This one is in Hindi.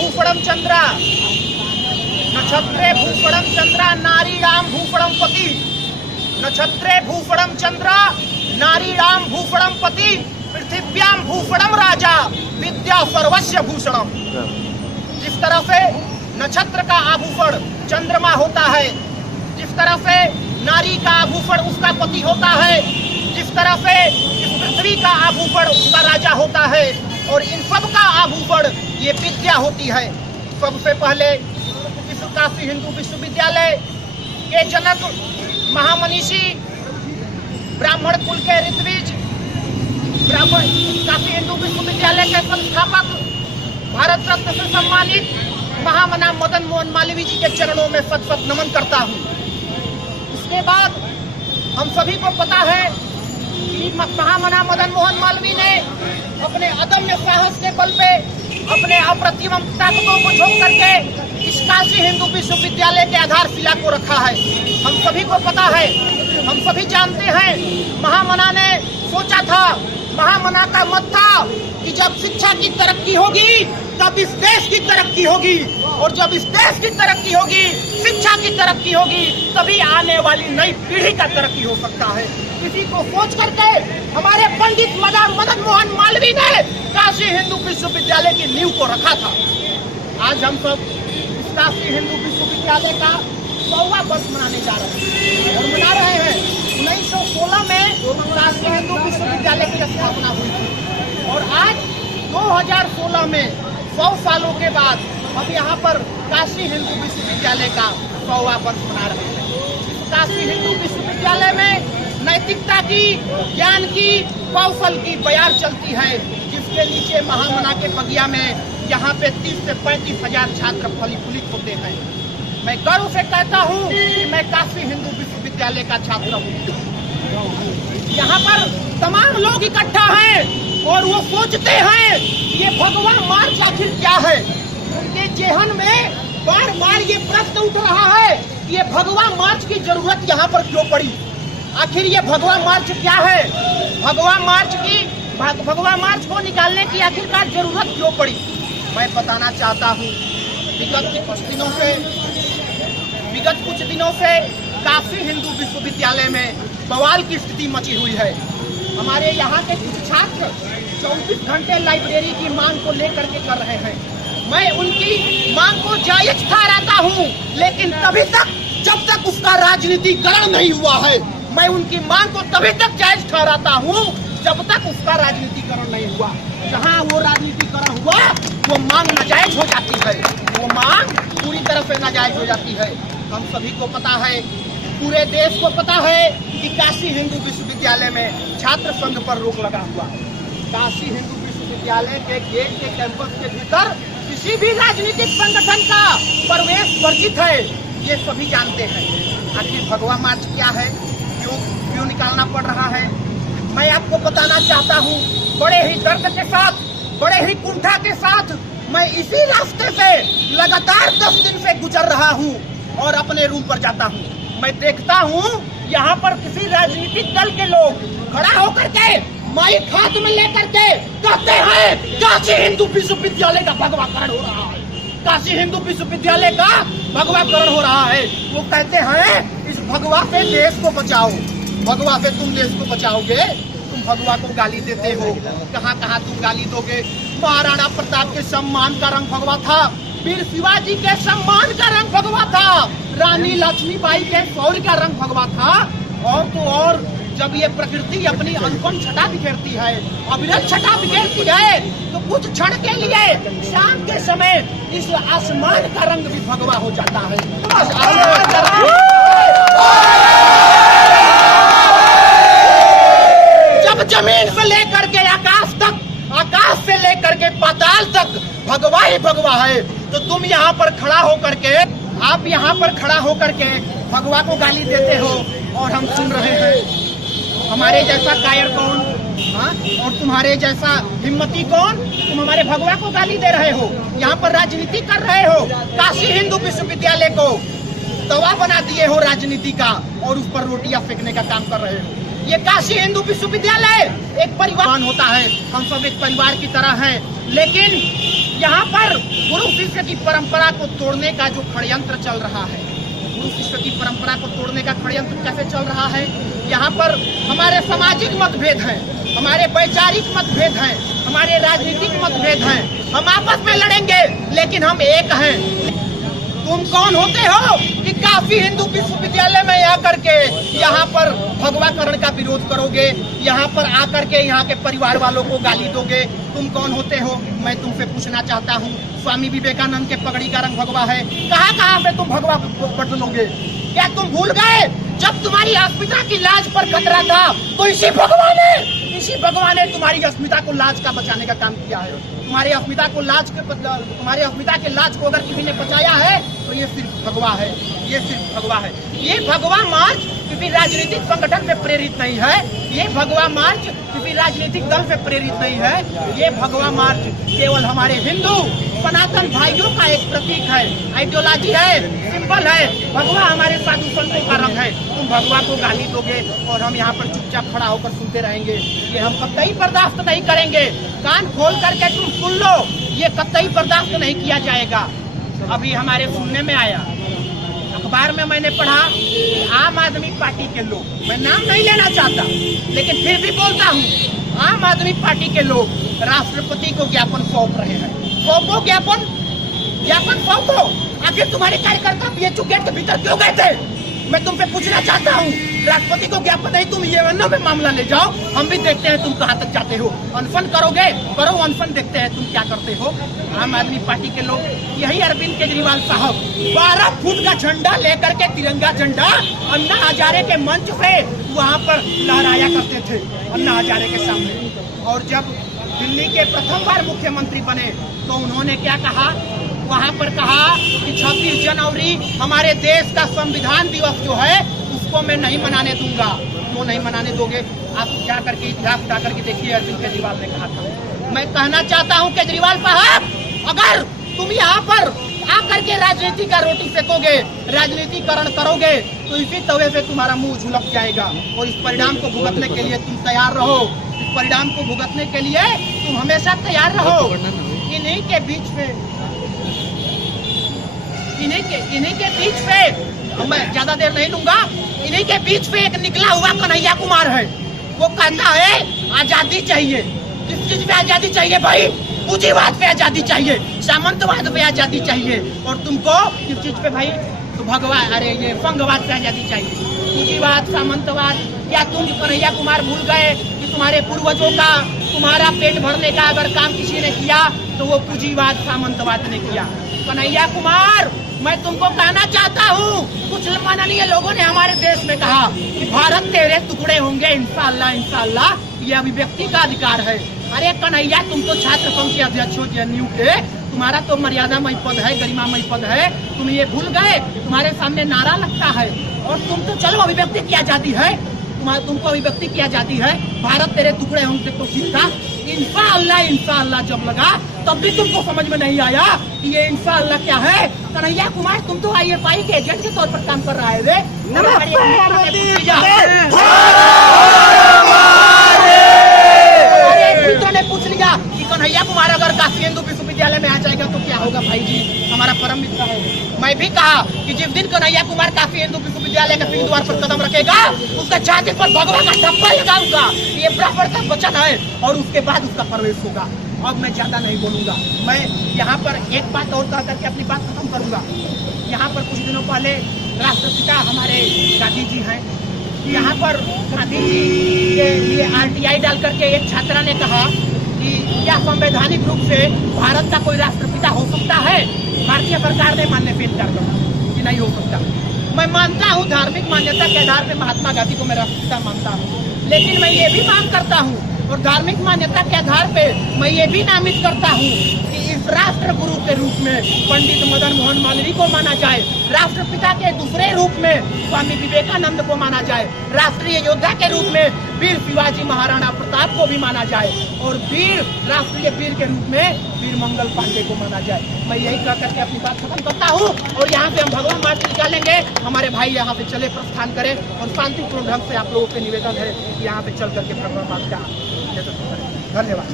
भूपड़म चंद्रा नक्षत्रे भूपड़म चंद्रा नारीणाम भूपड़म पति। नक्षत्रे भूपड़म चंद्रा नारीणाम भूपड़म पति। पृथिव्याम भूपड़म राजा विद्या सर्वस्व भूषणम। जिस तरह से नक्षत्र का आभूषण चंद्रमा होता है, जिस तरह से नारी का आभूषण उसका पति होता है, जिस तरह से इस पृथ्वी का आभूषण उसका राजा होता है, और इन सब का आभूषण ये विद्या होती है। सबसे पहले काशी हिंदू विश्वविद्यालय के जनक महामनीषी ब्राह्मण कुल के ऋत्विज ब्राह्मण काशी हिंदू विश्वविद्यालय के संस्थापक भारत रत्न से सम्मानित महामना मदन मोहन मालवीय जी के चरणों में सत सत नमन करता हूँ। इसके बाद हम सभी को पता है कि महामना मदन मोहन मालवीय ने अपने अदम्य साहस के बल पे अपने अप्रतिम ताकतों को झोंक करके इस काशी हिंदू विश्वविद्यालय के आधारशिला को रखा है। हम सभी को पता है, हम सभी जानते हैं, महामना ने सोचा था, महामना का मत था कि जब शिक्षा की तरक्की होगी तब इस देश की तरक्की होगी, और जब इस देश की तरक्की होगी, शिक्षा की तरक्की होगी, तभी आने वाली नई पीढ़ी का तरक्की हो सकता है। इसी को सोच करके हमारे पंडित मदन मोहन मालवीय ने काशी हिंदू विश्वविद्यालय की नींव को रखा था। आज हम सब इस काशी हिंदू विश्वविद्यालय का 100वां वर्ष मनाने जा रहे हैं, और मना रहे हैं। 1916 में काशी हिंदू विश्वविद्यालय की स्थापना हुई थी, और आज 2016 में 100 सालों के बाद हम यहाँ पर काशी हिंदू विश्वविद्यालय का 100वां वर्ष मना रहे हैं। काशी हिंदू विश्वविद्यालय में नैतिकता की, ज्ञान की, कौशल की बयार चलती है, जिसके नीचे महामना के बगिया में यहाँ पे 30 से 35 हजार छात्र फलीफूलित होते हैं। मैं गर्व से कहता हूँ कि मैं काशी हिंदू विश्वविद्यालय का छात्र हूँ। यहाँ पर तमाम लोग इकट्ठा हैं और वो सोचते हैं ये भगवा मार्च आखिर क्या है। उनके जेहन में बार बार ये प्रश्न उठ रहा है कि ये भगवा मार्च की जरूरत यहाँ पर क्यों पड़ी। आखिर ये भगवा मार्च क्या है, भगवा मार्च को निकालने की आखिरकार जरूरत क्यों पड़ी। मैं बताना चाहता हूँ, विगत कुछ दिनों से काशी हिंदू विश्वविद्यालय में बवाल की स्थिति मची हुई है। हमारे यहाँ के कुछ छात्र 24 घंटे लाइब्रेरी की मांग को लेकर के कर रहे हैं। मैं उनकी मांग को जायज ठहराता हूँ, लेकिन तभी तक जब तक उसका राजनीतिकरण नहीं हुआ है। मैं उनकी मांग को तभी तक जायज ठहराता हूँ जब तक उसका राजनीतिकरण नहीं हुआ। जहाँ वो राजनीतिकरण हुआ वो मांग नाजायज हो जाती है, वो मांग पूरी तरह से नाजायज हो जाती है। हम सभी को पता है, पूरे देश को पता है कि काशी हिंदू विश्वविद्यालय में छात्र संघ पर रोक लगा हुआ। काशी हिंदू विश्वविद्यालय के गेट के कैंपस के भीतर किसी भी राजनीतिक संगठन का प्रवेश वर्जित है, ये सभी जानते हैं। आखिर भगवा मार्च क्या है, क्यों निकालना पड़ रहा है, मैं आपको बताना चाहता हूँ। बड़े ही दर्द के साथ, बड़े ही कुंठा के साथ मैं इसी रास्ते से लगातार 10 दिन से गुजर रहा हूँ और अपने रूम पर जाता हूँ। मैं देखता हूँ यहाँ पर किसी राजनीतिक दल के लोग खड़ा होकर के माइक हाथ में लेकर के कहते हैं काशी हिंदू विश्वविद्यालय का भगवाकरण हो रहा है, काशी हिंदू विश्वविद्यालय का भगवाकरण हो रहा है। वो कहते हैं इस भगवा से देश को बचाओ, भगवा से तुम देश को बचाओगे। तुम भगवा को गाली देते हो, कहाँ कहाँ तुम गाली दोगे। महाराणा प्रताप के सम्मान का रंग भगवा था, वीर शिवाजी के सम्मान का रंग भगवा था, रानी लक्ष्मीबाई के शौर्य का रंग भगवा था। और तो और जब ये प्रकृति अपनी अनुपम छटा बिखेरती है, अविरत छटा बिखेरती है, तो कुछ क्षण के लिए शाम के समय इस आसमान का रंग भी भगवा हो जाता है। जब जमीन से लेकर के आकाश तक, आकाश से लेकर के पाताल तक भगवा ही भगवा है, तो तुम यहाँ पर खड़ा होकर के, आप यहाँ पर खड़ा होकर के भगवा को गाली देते हो और हम सुन रहे हैं। हमारे जैसा कायर कौन, हाँ? और तुम्हारे जैसा हिम्मती कौन? तुम हमारे भगवा को गाली दे रहे हो, यहाँ पर राजनीति कर रहे हो, काशी हिंदू विश्वविद्यालय को तवा बना दिए हो राजनीति का, और उस पर रोटियां फेंकने का काम कर रहे हो। ये काशी हिंदू विश्वविद्यालय एक परिवार होता है, हम सब एक परिवार की तरह हैं, लेकिन यहाँ पर गुरु शिष्य शिष्य की परंपरा को तोड़ने का जो षड्यंत्र चल रहा है, गुरु शिष्य की परंपरा को तोड़ने का षड्यंत्र कैसे चल रहा है। यहाँ पर हमारे सामाजिक मतभेद हैं, हमारे वैचारिक मतभेद हैं, हमारे राजनीतिक मतभेद हैं, हम आपस में लड़ेंगे लेकिन हम एक हैं। तुम कौन होते हो कि काफी हिंदू विश्वविद्यालय में आकर के यहाँ पर भगवाकरण का विरोध करोगे, यहाँ पर आकर के यहाँ के परिवार वालों को गाली दोगे। तुम कौन होते हो? मैं तुमसे पूछना चाहता हूँ। स्वामी विवेकानंद के पगड़ी का रंग भगवा है, कहाँ कहाँ पे तुम भगवा बदलोगे? क्या तुम भूल गए जब तुम्हारी अस्मिता की लाज पर खतरा था तो इसी भगवान ने तुम्हारी अस्मिता को लाज का बचाने का काम किया है। तुम्हारी अस्मिता के लाज को अगर किसी ने बचाया है तो ये सिर्फ भगवा है, ये सिर्फ भगवा है। ये भगवा मार्च किसी राजनीतिक संगठन से प्रेरित नहीं है, ये भगवा मार्च किसी राजनीतिक दल से प्रेरित नहीं है। ये भगवा मार्च केवल हमारे हिंदू सनातन भाइयों का एक प्रतीक है, आइडियोलॉजी है, सिंबल है। भगवा हमारे साधु संतों का रंग है। तुम भगवा को गाली दोगे और हम यहाँ पर चुपचाप खड़ा होकर सुनते रहेंगे, ये हम कतई बर्दाश्त नहीं करेंगे। कान खोल करके तुम सुन लो, ये कतई बर्दाश्त नहीं किया जाएगा। अभी हमारे सुनने में आया, अखबार में मैंने पढ़ा, आम आदमी पार्टी के लोग, मैं नाम नहीं लेना चाहता लेकिन फिर भी बोलता हूँ, आम आदमी पार्टी के लोग राष्ट्रपति को ज्ञापन सौंप रहे हैं। सौंपो ज्ञापन सौंपो। आखिर तुम्हारे कार्यकर्ता बीएचयू गेट के भीतर क्यों गए थे? मैं तुमसे पूछना चाहता हूँ। राष्ट्रपति को ज्ञापन नहीं, तुम ये में मामला ले जाओ, हम भी देखते हैं तुम कहाँ तक जाते हो। अनशन करोगे, करो अनशन, देखते हैं तुम क्या करते हो। आम आदमी पार्टी के लोग, यही अरविंद केजरीवाल साहब 12 फुट का झंडा लेकर के, तिरंगा झंडा अन्ना हजारे के मंच पे वहाँ पर लहराया करते थे, अन्ना हजारे के सामने। और जब दिल्ली के प्रथम बार मुख्यमंत्री बने तो उन्होंने क्या कहा? वहाँ पर कहा कि 26 जनवरी हमारे देश का संविधान दिवस जो है उसको मैं नहीं मनाने दूंगा। क्यों नहीं मनाने दोगे? आप क्या करके इतिहास उठा करके देखिए, अरविंद केजरीवाल ने कहा था। मैं कहना चाहता हूँ केजरीवाल साहब, अगर तुम यहाँ पर आकर के राजनीति का रोटी सेकोगे, राजनीतिकरण करोगे तो इसी तवे से तुम्हारा मुंह झुलक जाएगा। और इस परिणाम को भुगतने के लिए तुम तैयार रहो, इस परिणाम को भुगतने के लिए तुम हमेशा तैयार रहो। इन्हीं के बीच में मैं ज्यादा देर नहीं लूंगा, इन्हीं के बीच में एक निकला हुआ कन्हैया कुमार है। वो कहता है आजादी चाहिए। किस चीज पे आजादी चाहिए भाई? पूंजीवाद पे आजादी चाहिए, सामंतवाद पे आजादी चाहिए। और तुमको किस चीज पे भाई? तो भगवान, अरे ये संघवाद पे आजादी चाहिए। पूंजीवाद, सामंतवाद। या तुम कन्हैया कुमार भूल गए कि तुम्हारे पूर्वजों का, तुम्हारा पेट भरने का अगर काम किसी ने किया तो वो पूंजीवाद, सामंतवाद ने किया। कन्हैया कुमार, मैं तुमको कहना चाहता हूँ, कुछ माननीय लोगों ने हमारे देश में कहा कि भारत तेरे टुकड़े होंगे, इंशाअल्लाह इंशाअल्लाह, ये अभिव्यक्ति का अधिकार है। अरे कन्हैया, तुम तो छात्र संघ के अध्यक्ष हो जेएनयू के, तुम्हारा तो मर्यादामय पद है, गरिमामय पद है, तुम ये भूल गए? तुम्हारे सामने नारा लगता है और तुम तो चलो अभिव्यक्ति की आजादी है, तुमको अभिव्यक्ति की आजादी है, भारत तेरे टुकड़े होंगे तो ठीक था। इंशाअल्लाह जब लगा तब भी तुमको समझ में नहीं आया कि ये इंशाअल्लाह क्या है। कन्हैया कुमार, तुम तो IFI के एजेंट के तौर पर काम कर रहे थे। ने पूछ लिया कि कन्हैया कुमार अगर काशी हिंदू विश्वविद्यालय में आ जाएगा तो क्या होगा? भाई जी, हमारा परम मित्र है। मैं भी कहा कि जिस दिन कन्हैया कुमार काशी हिंदू विश्वविद्यालय के सिंह द्वार पर कदम रखेगा, उसका छाती पर भगवा का थप्पड़ लगाऊंगा। ये बराबर का वचन है और उसके बाद उसका प्रवेश होगा। अब मैं ज्यादा नहीं बोलूंगा, मैं यहाँ पर एक बात और कह करके अपनी बात खत्म करूंगा। यहाँ पर कुछ दिनों पहले राष्ट्रपिता हमारे गांधी जी हैं, यहाँ पर गांधी जी के लिए RTI डाल करके एक छात्रा ने कहा कि क्या संवैधानिक रूप से भारत का कोई राष्ट्रपिता हो सकता है? भारतीय सरकार ने मानने पे इनकार कर दिया कि नहीं हो सकता। मैं मानता हूँ धार्मिक मान्यता के आधार पर महात्मा गांधी को मैं राष्ट्रपिता मानता हूँ, लेकिन मैं ये भी मांग करता हूँ और धार्मिक मान्यता के आधार पे मैं ये भी नामित करता हूँ कि इस राष्ट्र गुरु के रूप में पंडित मदन मोहन मालवीय को माना जाए, राष्ट्रपिता के दूसरे रूप में स्वामी विवेकानंद को माना जाए, राष्ट्रीय योद्धा के रूप में वीर शिवाजी महाराणा प्रताप को भी माना जाए और राष्ट्रीय वीर के रूप में वीर मंगल पांडे को माना जाए। मैं यही कह करके अपनी बात खत्म करता हूँ और यहाँ से हम भगवान मार्च निकालेंगे। हमारे भाई यहाँ पे चले प्रस्थान करें और शांतिपूर्ण ढंग से आप लोगों से निवेदन है कि यहाँ पे चल करके भगवान मार्च का धन्यवाद।